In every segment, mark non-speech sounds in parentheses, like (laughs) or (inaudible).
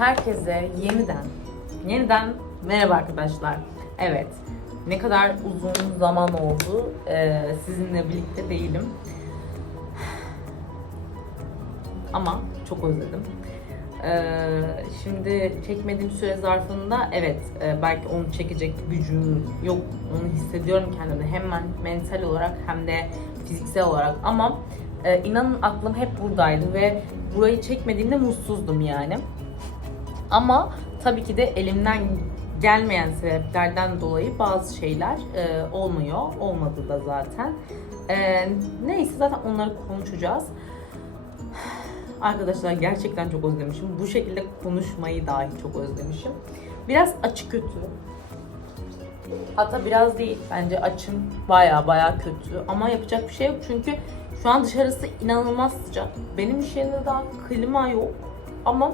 Herkese yeniden, yeniden merhaba arkadaşlar. Evet, ne kadar uzun zaman oldu ee, sizinle birlikte değilim. Ama çok özledim. Ee, şimdi çekmediğim süre zarfında evet e, belki onu çekecek gücüm yok onu hissediyorum kendimde hem men- mental olarak hem de fiziksel olarak ama e, inanın aklım hep buradaydı ve burayı çekmediğimde mutsuzdum yani. Ama tabii ki de elimden gelmeyen sebeplerden dolayı bazı şeyler e, olmuyor. Olmadı da zaten. E, neyse zaten onları konuşacağız. Arkadaşlar gerçekten çok özlemişim. Bu şekilde konuşmayı dahi çok özlemişim. Biraz açı kötü. Hatta biraz değil. Bence açım baya baya kötü. Ama yapacak bir şey yok çünkü şu an dışarısı inanılmaz sıcak. Benim iş daha klima yok. Ama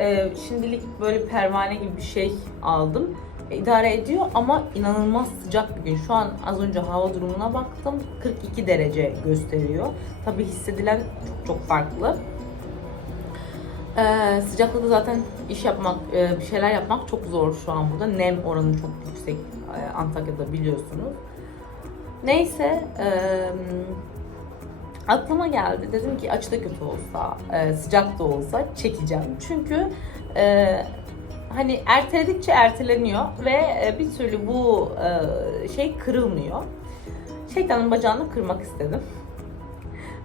e, şimdilik böyle pervane gibi bir şey aldım. E, idare ediyor ama inanılmaz sıcak bir gün. Şu an az önce hava durumuna baktım. 42 derece gösteriyor. Tabii hissedilen çok çok farklı. Ee, sıcaklıkta zaten iş yapmak, e, bir şeyler yapmak çok zor şu an burada. Nem oranı çok yüksek e, Antakya'da biliyorsunuz. Neyse, e, aklıma geldi. Dedim ki açı da kötü olsa, e, sıcak da olsa çekeceğim. Çünkü e, hani erteledikçe erteleniyor ve e, bir türlü bu e, şey kırılmıyor. Şeytanın bacağını kırmak istedim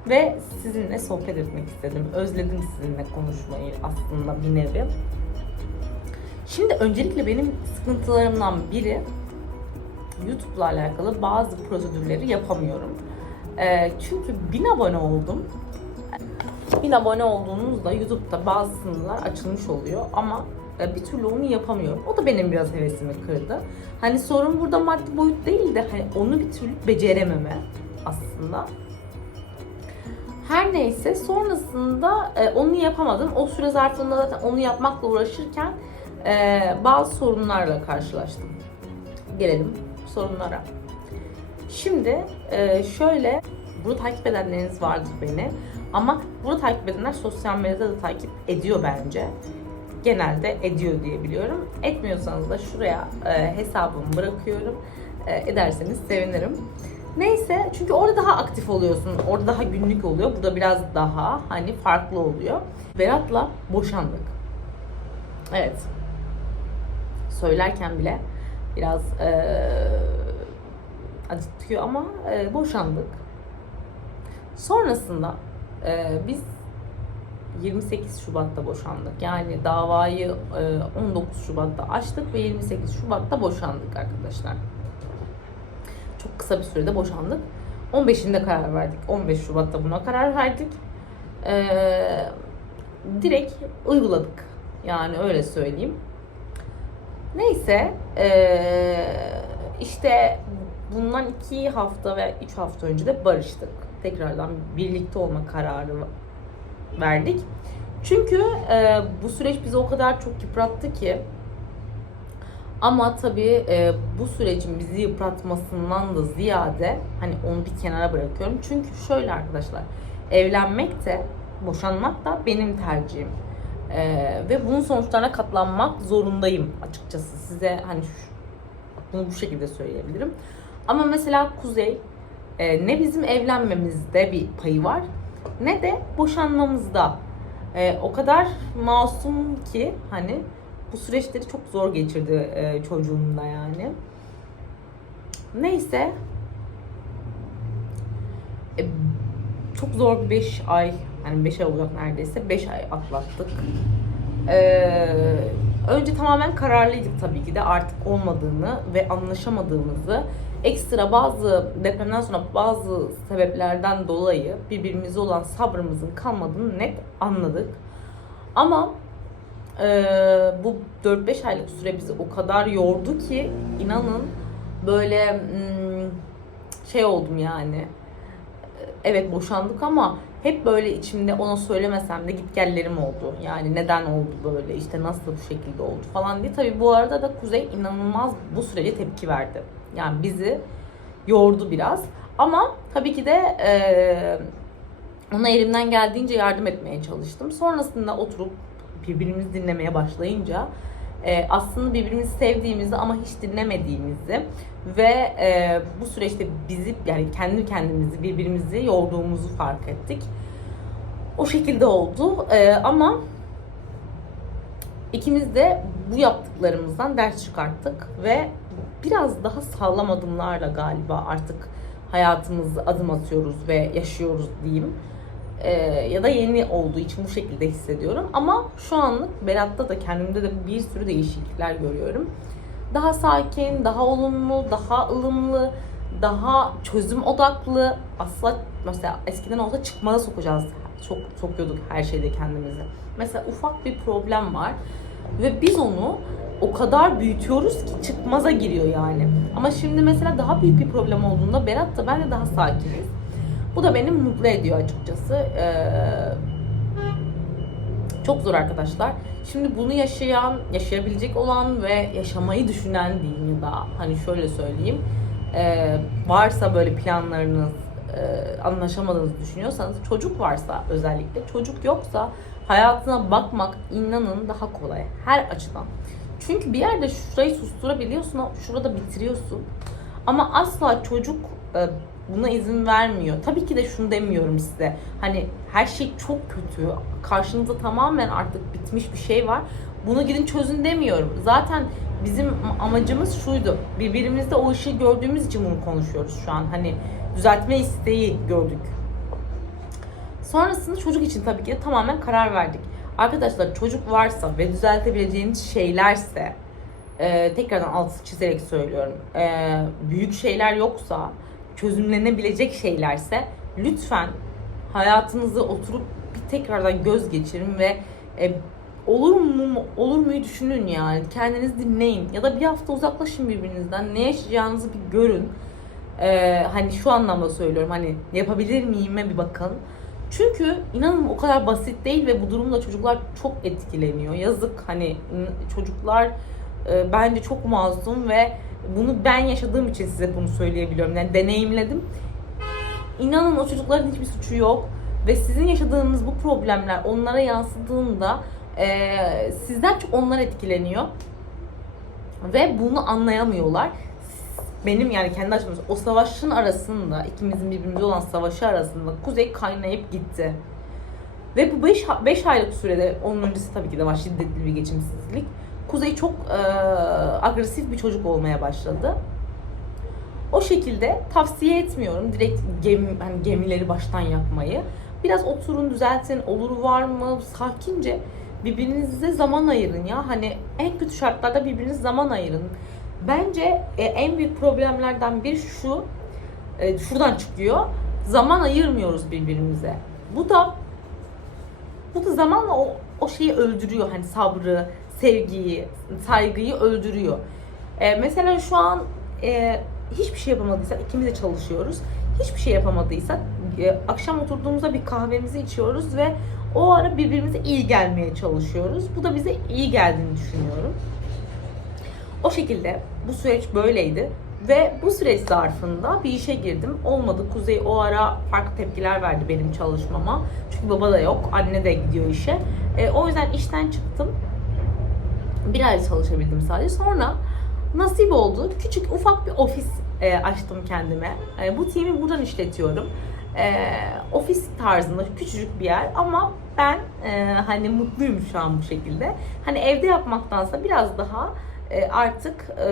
ve sizinle sohbet etmek istedim. Özledim sizinle konuşmayı aslında bir nevi. Şimdi öncelikle benim sıkıntılarımdan biri YouTube'la alakalı bazı prosedürleri yapamıyorum. Ee, çünkü 1000 abone oldum. 1000 abone olduğunuzda YouTube'da bazı sınırlar açılmış oluyor ama e, bir türlü onu yapamıyorum. O da benim biraz hevesimi kırdı. Hani sorun burada maddi boyut değil de hani onu bir türlü becerememe aslında. Her neyse sonrasında e, onu yapamadım. O süre zarfında zaten onu yapmakla uğraşırken e, bazı sorunlarla karşılaştım. Gelelim sorunlara. Şimdi e, şöyle bunu takip edenleriniz vardır beni. Ama bunu takip edenler sosyal medyada da takip ediyor bence. Genelde ediyor diye biliyorum. Etmiyorsanız da şuraya e, hesabımı bırakıyorum. E, ederseniz sevinirim. Neyse çünkü orada daha aktif oluyorsun. Orada daha günlük oluyor. Burada biraz daha hani farklı oluyor. Berat'la boşandık. Evet. Söylerken bile biraz eee acıtıyor ama eee, boşandık. Sonrasında eee, biz 28 Şubat'ta boşandık. Yani davayı eee, 19 Şubat'ta açtık ve 28 Şubat'ta boşandık arkadaşlar çok kısa bir sürede boşandık. 15'inde karar verdik. 15 Şubat'ta buna karar verdik. Ee, direkt uyguladık. Yani öyle söyleyeyim. Neyse ee, işte bundan 2 hafta ve 3 hafta önce de barıştık. Tekrardan birlikte olma kararı verdik. Çünkü ee, bu süreç bizi o kadar çok yıprattı ki ama tabii e, bu sürecin bizi yıpratmasından da ziyade hani onu bir kenara bırakıyorum. Çünkü şöyle arkadaşlar evlenmek de boşanmak da benim tercihim. E, ve bunun sonuçlarına katlanmak zorundayım açıkçası. Size hani şu, bunu bu şekilde söyleyebilirim. Ama mesela Kuzey e, ne bizim evlenmemizde bir payı var ne de boşanmamızda. E, o kadar masum ki hani bu süreçleri çok zor geçirdi e, çocuğumda yani. Neyse. E, çok zor bir 5 ay, hani 5 ay olacak neredeyse. 5 ay atlattık. E, önce tamamen kararlıydık tabii ki de artık olmadığını ve anlaşamadığımızı ekstra bazı depremden sonra bazı sebeplerden dolayı birbirimize olan sabrımızın kalmadığını net anladık. Ama ee, bu 4-5 aylık süre bizi o kadar yordu ki inanın böyle hmm, şey oldum yani. Evet boşandık ama hep böyle içimde ona söylemesem de gitgellerim oldu. Yani neden oldu böyle işte nasıl bu şekilde oldu falan diye. Tabii bu arada da Kuzey inanılmaz bu sürece tepki verdi. Yani bizi yordu biraz. Ama tabii ki de eee ona elimden geldiğince yardım etmeye çalıştım. Sonrasında oturup birbirimizi dinlemeye başlayınca e, aslında birbirimizi sevdiğimizi ama hiç dinlemediğimizi ve e, bu süreçte bizi yani kendi kendimizi birbirimizi yorduğumuzu fark ettik. O şekilde oldu E, ama ikimiz de bu yaptıklarımızdan ders çıkarttık ve biraz daha sağlam adımlarla galiba artık hayatımızı adım atıyoruz ve yaşıyoruz diyeyim. Ee, ya da yeni olduğu için bu şekilde hissediyorum. Ama şu anlık Berat'ta da kendimde de bir sürü değişiklikler görüyorum. Daha sakin, daha olumlu, daha ılımlı, daha çözüm odaklı. Asla mesela eskiden olsa çıkmaza sokacağız. Çok sokuyorduk her şeyde kendimizi. Mesela ufak bir problem var ve biz onu o kadar büyütüyoruz ki çıkmaza giriyor yani. Ama şimdi mesela daha büyük bir problem olduğunda Berat da ben de daha sakiniz. Bu da beni mutlu ediyor açıkçası. Ee, çok zor arkadaşlar. Şimdi bunu yaşayan, yaşayabilecek olan ve yaşamayı düşünen diyeyim ya da hani şöyle söyleyeyim. ee, varsa böyle planlarınız, e, anlaşamadığınızı düşünüyorsanız çocuk varsa özellikle çocuk yoksa hayatına bakmak inanın daha kolay her açıdan. Çünkü bir yerde şurayı susturabiliyorsun, şurada bitiriyorsun. Ama asla çocuk e, buna izin vermiyor. Tabii ki de şunu demiyorum size. Hani her şey çok kötü. Karşınızda tamamen artık bitmiş bir şey var. Bunu gidin çözün demiyorum. Zaten bizim amacımız şuydu. Birbirimizde o ışığı gördüğümüz için bunu konuşuyoruz şu an. Hani düzeltme isteği gördük. Sonrasında çocuk için tabii ki de tamamen karar verdik. Arkadaşlar çocuk varsa ve düzeltebileceğiniz şeylerse e, tekrardan altı çizerek söylüyorum. E, büyük şeyler yoksa çözümlenebilecek şeylerse lütfen hayatınızı oturup bir tekrardan göz geçirin ve e, olur mu olur muyu düşünün yani kendiniz dinleyin ya da bir hafta uzaklaşın birbirinizden ne yaşayacağınızı bir görün. E, hani şu anlamda söylüyorum hani yapabilir miyime bir bakın. Çünkü inanın o kadar basit değil ve bu durumda çocuklar çok etkileniyor. Yazık hani çocuklar e, bence çok mazlum ve bunu ben yaşadığım için size bunu söyleyebiliyorum. Yani deneyimledim. İnanın o çocukların hiçbir suçu yok ve sizin yaşadığınız bu problemler onlara yansıdığında e, sizden çok onlar etkileniyor ve bunu anlayamıyorlar. Benim yani kendi açımdan o savaşın arasında ikimizin birbirimize olan savaşı arasında Kuzey kaynayıp gitti. Ve bu 5 aylık sürede onun öncesi tabii ki de var şiddetli bir geçimsizlik. Kuzey çok e, agresif bir çocuk olmaya başladı. O şekilde tavsiye etmiyorum direkt gemi, hani gemileri baştan yakmayı. Biraz oturun düzeltin, olur var mı sakince birbirinize zaman ayırın ya. Hani en kötü şartlarda birbirinize zaman ayırın. Bence e, en büyük problemlerden bir şu, e, şuradan çıkıyor. Zaman ayırmıyoruz birbirimize. Bu da bu da zamanla o, o şeyi öldürüyor. Hani sabrı, sevgiyi, saygıyı öldürüyor. E, mesela şu an e, hiçbir şey yapamadıysak ikimiz de çalışıyoruz. Hiçbir şey yapamadıysak e, akşam oturduğumuzda bir kahvemizi içiyoruz ve o ara birbirimize iyi gelmeye çalışıyoruz. Bu da bize iyi geldiğini düşünüyorum. O şekilde bu süreç böyleydi. Ve bu süreç zarfında bir işe girdim. Olmadı. Kuzey o ara farklı tepkiler verdi benim çalışmama. Çünkü baba da yok. Anne de gidiyor işe. E, o yüzden işten çıktım. Bir ay çalışabildim sadece. Sonra nasip oldu. Küçük ufak bir ofis e, açtım kendime. E, bu team'i buradan işletiyorum. E, ofis tarzında küçücük bir yer ama ben e, hani mutluyum şu an bu şekilde. Hani evde yapmaktansa biraz daha e, artık e,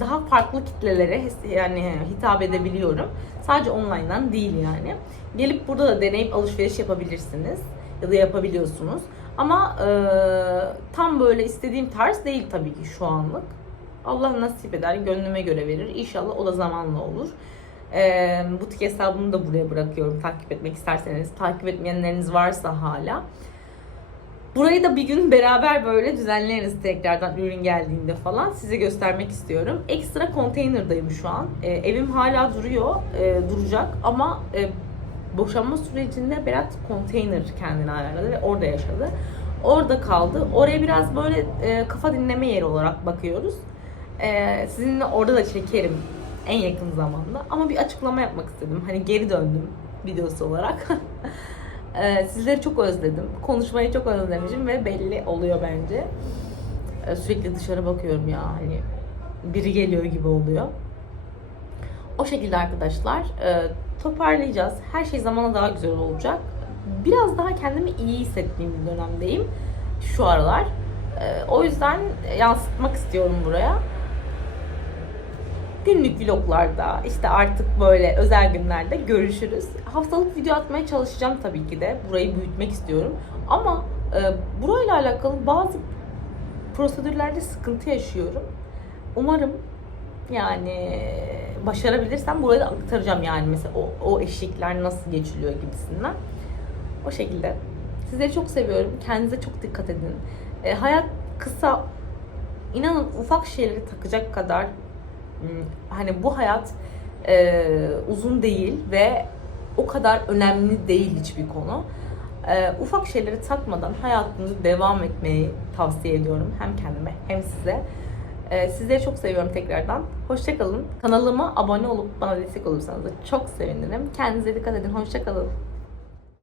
daha farklı kitlelere yani hitap edebiliyorum. Sadece online'dan değil yani. Gelip burada da deneyip alışveriş yapabilirsiniz ya da yapabiliyorsunuz. Ama e, tam böyle istediğim tarz değil tabii ki şu anlık. Allah nasip eder, gönlüme göre verir. İnşallah o da zamanla olur. E, butik hesabımı da buraya bırakıyorum takip etmek isterseniz. Takip etmeyenleriniz varsa hala. Burayı da bir gün beraber böyle düzenleriz tekrardan ürün geldiğinde falan. Size göstermek istiyorum. Ekstra konteynerdayım şu an. E, evim hala duruyor, e, duracak ama e, boşanma sürecinde Berat konteyner kendine ayarladı ve orada yaşadı. Orada kaldı. Oraya biraz böyle e, kafa dinleme yeri olarak bakıyoruz. E, sizinle orada da çekerim en yakın zamanda. Ama bir açıklama yapmak istedim. Hani geri döndüm videosu olarak. (laughs) Ee, sizleri çok özledim. Konuşmayı çok özlemişim ve belli oluyor bence. Ee, sürekli dışarı bakıyorum ya hani biri geliyor gibi oluyor. O şekilde arkadaşlar e, toparlayacağız. Her şey zamanla daha güzel olacak. Biraz daha kendimi iyi hissettiğim bir dönemdeyim şu aralar. E, o yüzden yansıtmak istiyorum buraya. Günlük vloglarda işte artık böyle özel günlerde görüşürüz. Haftalık video atmaya çalışacağım tabii ki de. Burayı büyütmek istiyorum. Ama e, burayla alakalı bazı prosedürlerde sıkıntı yaşıyorum. Umarım yani başarabilirsem burayı da aktaracağım yani mesela o, o eşikler nasıl geçiliyor gibisinden. O şekilde. Sizleri çok seviyorum. Kendinize çok dikkat edin. E, hayat kısa. İnanın ufak şeyleri takacak kadar hani bu hayat e, uzun değil ve o kadar önemli değil hiçbir konu. E, ufak şeyleri takmadan hayatınızı devam etmeyi tavsiye ediyorum. Hem kendime hem size. E, sizleri çok seviyorum tekrardan. Hoşçakalın. Kanalıma abone olup bana destek olursanız da çok sevinirim. Kendinize dikkat edin. Hoşçakalın.